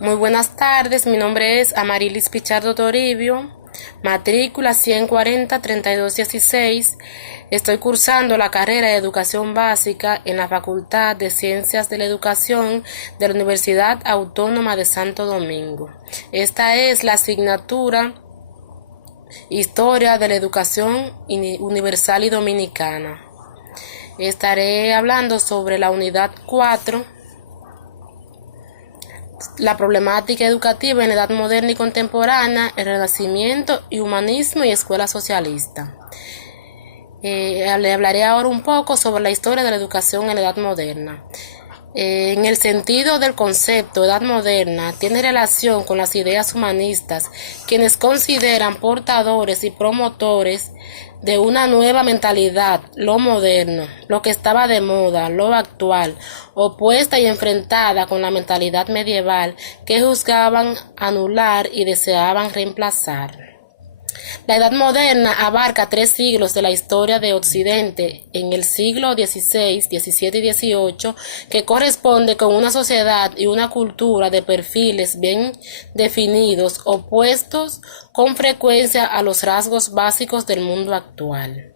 Muy buenas tardes, mi nombre es Amarilis Pichardo Toribio, matrícula 140-3216. Estoy cursando la carrera de Educación Básica en la Facultad de Ciencias de la Educación de la Universidad Autónoma de Santo Domingo. Esta es la asignatura Historia de la Educación Universal y Dominicana. Estaré hablando sobre la unidad 4, la problemática educativa en la edad moderna y contemporánea, el Renacimiento y humanismo y escuela socialista. Le hablaré ahora un poco sobre la historia de la educación en la edad moderna. En el sentido del concepto edad moderna, tiene relación con las ideas humanistas, quienes consideran portadores y promotores de una nueva mentalidad, lo moderno, lo que estaba de moda, lo actual, opuesta y enfrentada con la mentalidad medieval que juzgaban anular y deseaban reemplazar. La Edad Moderna abarca 3 siglos de la historia de Occidente, en el siglo XVI, XVII y XVIII, que corresponde con una sociedad y una cultura de perfiles bien definidos, opuestos con frecuencia a los rasgos básicos del mundo actual.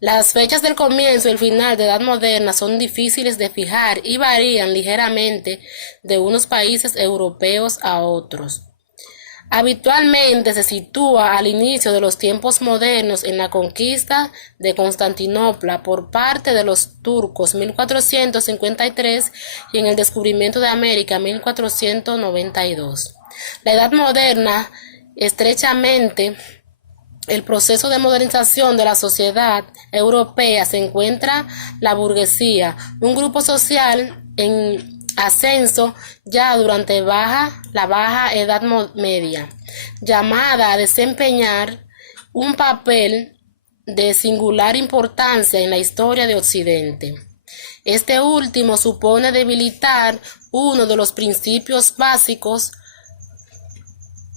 Las fechas del comienzo y el final de la Edad Moderna son difíciles de fijar y varían ligeramente de unos países europeos a otros. Habitualmente se sitúa al inicio de los tiempos modernos en la conquista de Constantinopla por parte de los turcos 1453 y en el descubrimiento de América 1492. La Edad Moderna, estrechamente el proceso de modernización de la sociedad europea, se encuentra la burguesía, un grupo social en ascenso ya durante la baja edad media, llamada a desempeñar un papel de singular importancia en la historia de Occidente. Este último supone debilitar uno de los principios básicos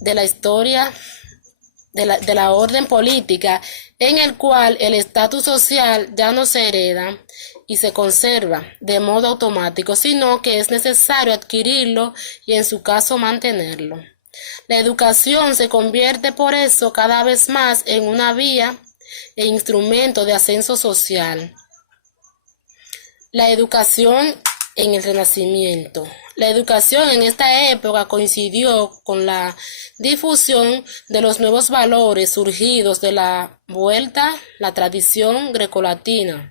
de la historia de la orden política, en el cual el estatus social ya no se hereda y se conserva de modo automático, sino que es necesario adquirirlo y en su caso mantenerlo. La educación se convierte por eso cada vez más en una vía e instrumento de ascenso social. La educación en el Renacimiento. La educación en esta época coincidió con la difusión de los nuevos valores surgidos de la vuelta, la tradición grecolatina.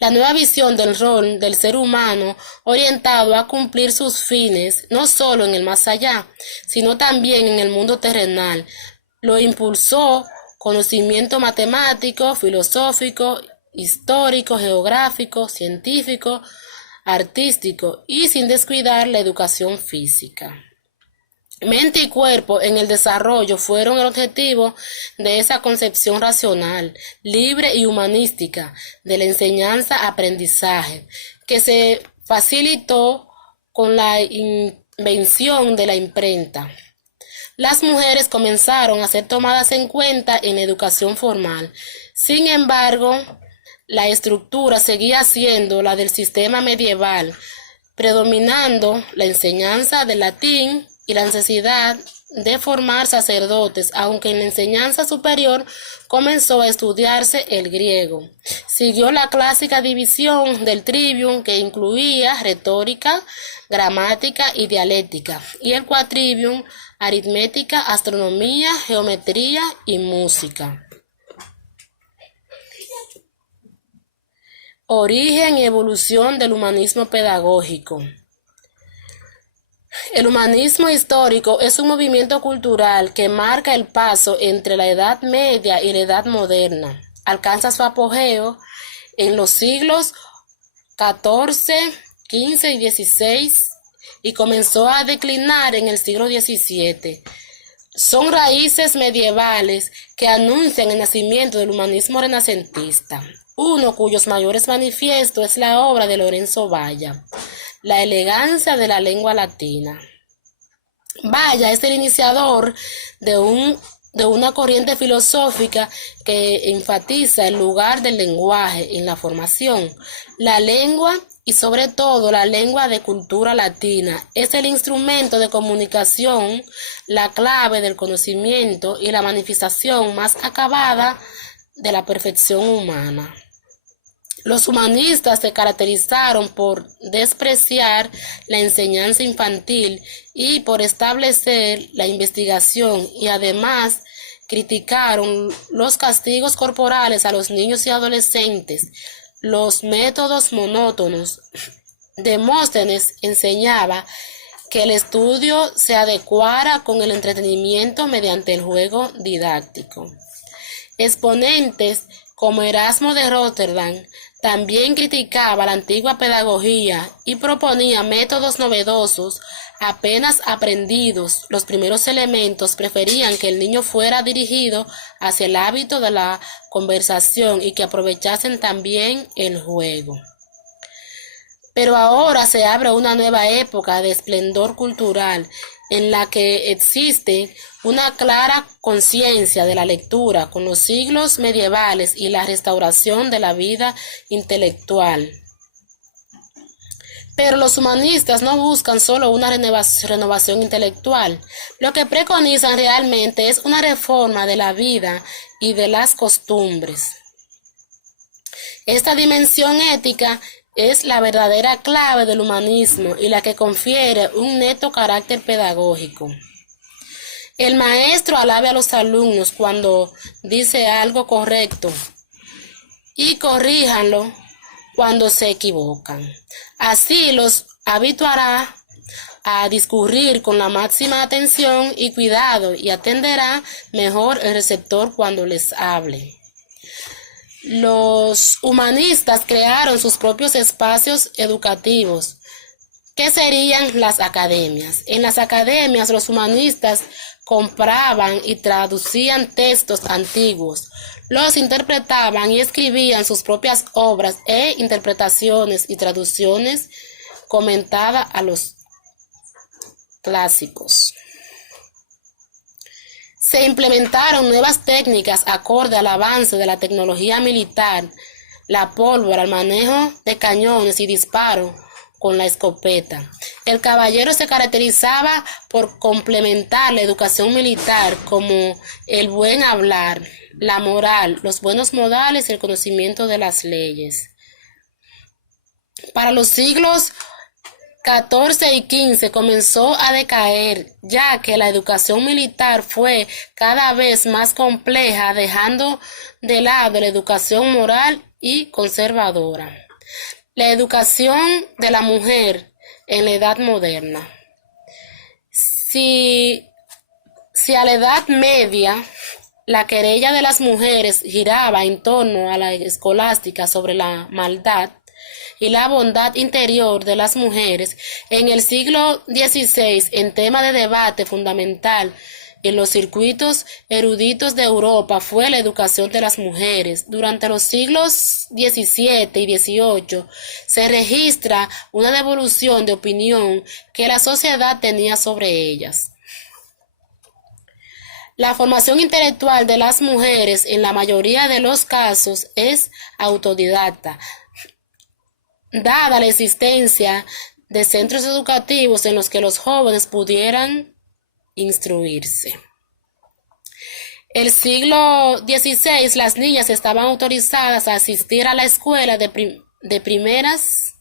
La nueva visión del rol del ser humano orientado a cumplir sus fines, no solo en el más allá, sino también en el mundo terrenal, lo impulsó conocimiento matemático, filosófico, histórico, geográfico, científico, artístico y sin descuidar la educación física. Mente y cuerpo en el desarrollo fueron el objetivo de esa concepción racional, libre y humanística de la enseñanza-aprendizaje, que se facilitó con la invención de la imprenta. Las mujeres comenzaron a ser tomadas en cuenta en la educación formal. Sin embargo, la estructura seguía siendo la del sistema medieval, predominando la enseñanza del latín y la necesidad de formar sacerdotes, aunque en la enseñanza superior comenzó a estudiarse el griego. Siguió la clásica división del trivium, que incluía retórica, gramática y dialéctica, y el quadrivium, aritmética, astronomía, geometría y música. Origen y evolución del humanismo pedagógico. El humanismo histórico es un movimiento cultural que marca el paso entre la Edad Media y la Edad Moderna. Alcanza su apogeo en los siglos XIV, XV y XVI y comenzó a declinar en el siglo XVII. Son raíces medievales que anuncian el nacimiento del humanismo renacentista, uno cuyos mayores manifiestos es la obra de Lorenzo Valla, La elegancia de la lengua latina. Valla es el iniciador de una corriente filosófica que enfatiza el lugar del lenguaje en la formación, la lengua y sobre todo la lengua de cultura latina. Es el instrumento de comunicación, la clave del conocimiento y la manifestación más acabada de la perfección humana. Los humanistas se caracterizaron por despreciar la enseñanza infantil y por establecer la investigación, y además criticaron los castigos corporales a los niños y adolescentes, los métodos monótonos. Demóstenes enseñaba que el estudio se adecuara con el entretenimiento mediante el juego didáctico. Exponentes como Erasmo de Róterdam también criticaba la antigua pedagogía y proponía métodos novedosos. Apenas aprendidos los primeros elementos, preferían que el niño fuera dirigido hacia el hábito de la conversación y que aprovechasen también el juego. Pero ahora se abre una nueva época de esplendor cultural en la que existe una clara conciencia de la lectura con los siglos medievales y la restauración de la vida intelectual. Pero los humanistas no buscan solo una renovación intelectual. Lo que preconizan realmente es una reforma de la vida y de las costumbres. Esta dimensión ética es la verdadera clave del humanismo y la que confiere un neto carácter pedagógico. El maestro alabe a los alumnos cuando dice algo correcto y corríjanlo cuando se equivocan. Así los habituará a discurrir con la máxima atención y cuidado y atenderá mejor el receptor cuando les hable. Los humanistas crearon sus propios espacios educativos, que serían las academias. En las academias los humanistas compraban y traducían textos antiguos, los interpretaban y escribían sus propias obras e interpretaciones y traducciones comentadas a los clásicos. Se implementaron nuevas técnicas acorde al avance de la tecnología militar, la pólvora, el manejo de cañones y disparo con la escopeta. El caballero se caracterizaba por complementar la educación militar como el buen hablar, la moral, los buenos modales y el conocimiento de las leyes. Para los siglos XIV y XV comenzó a decaer, ya que la educación militar fue cada vez más compleja, dejando de lado la educación moral y conservadora. La educación de la mujer en la Edad Moderna. Si a la Edad Media la querella de las mujeres giraba en torno a la escolástica sobre la maldad y la bondad interior de las mujeres, en el siglo XVI, en tema de debate fundamental en los circuitos eruditos de Europa fue la educación de las mujeres. Durante los siglos XVII y XVIII se registra una devolución de opinión que la sociedad tenía sobre ellas. La formación intelectual de las mujeres en la mayoría de los casos es autodidacta, dada la existencia de centros educativos en los que los jóvenes pudieran instruirse. El siglo XVI, las niñas estaban autorizadas a asistir a la escuela de primeras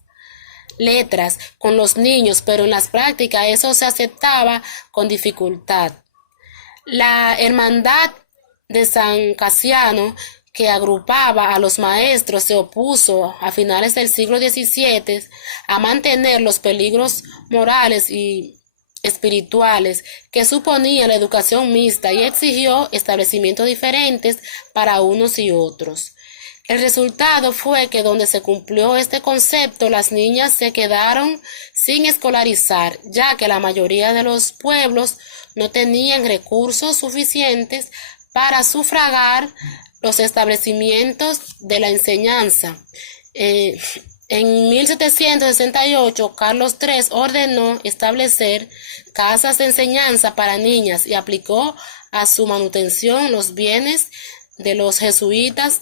letras con los niños, pero en las prácticas eso se aceptaba con dificultad. La Hermandad de San Casiano, que agrupaba a los maestros, se opuso a finales del siglo XVII a mantener los peligros morales y espirituales que suponía la educación mixta y exigió establecimientos diferentes para unos y otros. El resultado fue que donde se cumplió este concepto, las niñas se quedaron sin escolarizar, ya que la mayoría de los pueblos no tenían recursos suficientes para sufragar los establecimientos de la enseñanza. En 1768, Carlos III ordenó establecer casas de enseñanza para niñas y aplicó a su manutención los bienes de los jesuitas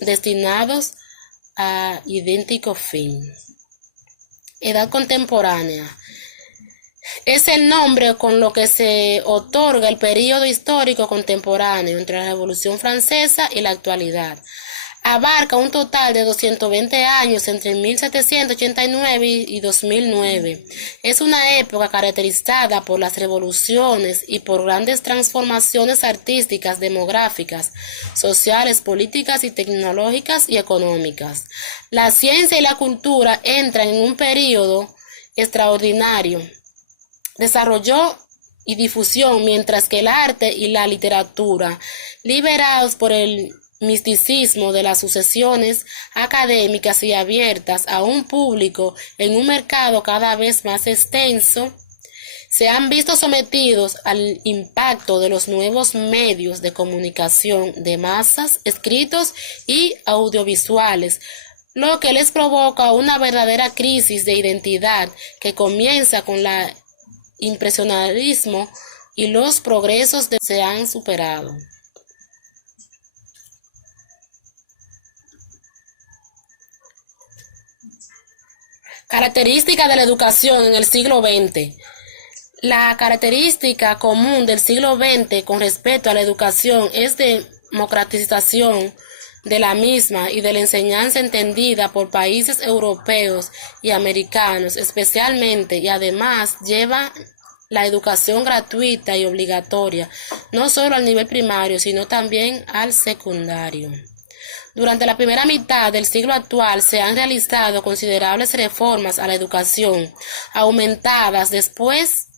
destinados a idéntico fin. Edad contemporánea. Es el nombre con lo que se otorga el período histórico contemporáneo entre la Revolución Francesa y la actualidad. Abarca un total de 220 años entre 1789 y 2009. Es una época caracterizada por las revoluciones y por grandes transformaciones artísticas, demográficas, sociales, políticas y tecnológicas y económicas. La ciencia y la cultura entran en un período extraordinario. Desarrollo y difusión, mientras que el arte y la literatura, liberados por el misticismo de las sucesiones académicas y abiertas a un público en un mercado cada vez más extenso, se han visto sometidos al impacto de los nuevos medios de comunicación de masas, escritos y audiovisuales, lo que les provoca una verdadera crisis de identidad que comienza con la impresionismo y los progresos se han superado. Características de la educación en el siglo XX. La característica común del siglo XX con respecto a la educación es democratización de la misma y de la enseñanza entendida por países europeos y americanos especialmente, y además lleva la educación gratuita y obligatoria, no solo al nivel primario, sino también al secundario. Durante la primera mitad del siglo actual se han realizado considerables reformas a la educación, aumentadas después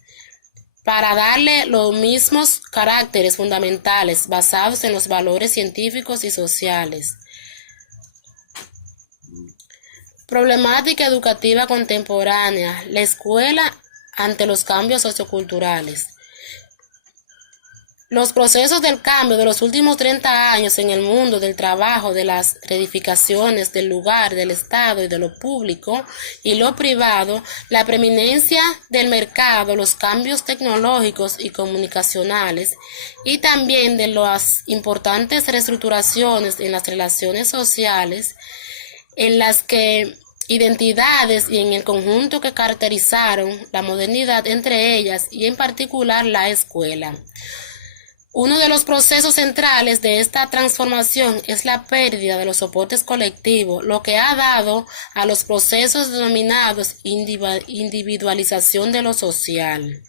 para darle los mismos caracteres fundamentales basados en los valores científicos y sociales. Problemática educativa contemporánea. La escuela ante los cambios socioculturales. Los procesos del cambio de los últimos 30 años en el mundo del trabajo, de las reedificaciones del lugar, del Estado y de lo público y lo privado, la preeminencia del mercado, los cambios tecnológicos y comunicacionales y también de las importantes reestructuraciones en las relaciones sociales en las que identidades y en el conjunto que caracterizaron la modernidad, entre ellas y en particular la escuela. Uno de los procesos centrales de esta transformación es la pérdida de los soportes colectivos, lo que ha dado a los procesos denominados individualización de lo social.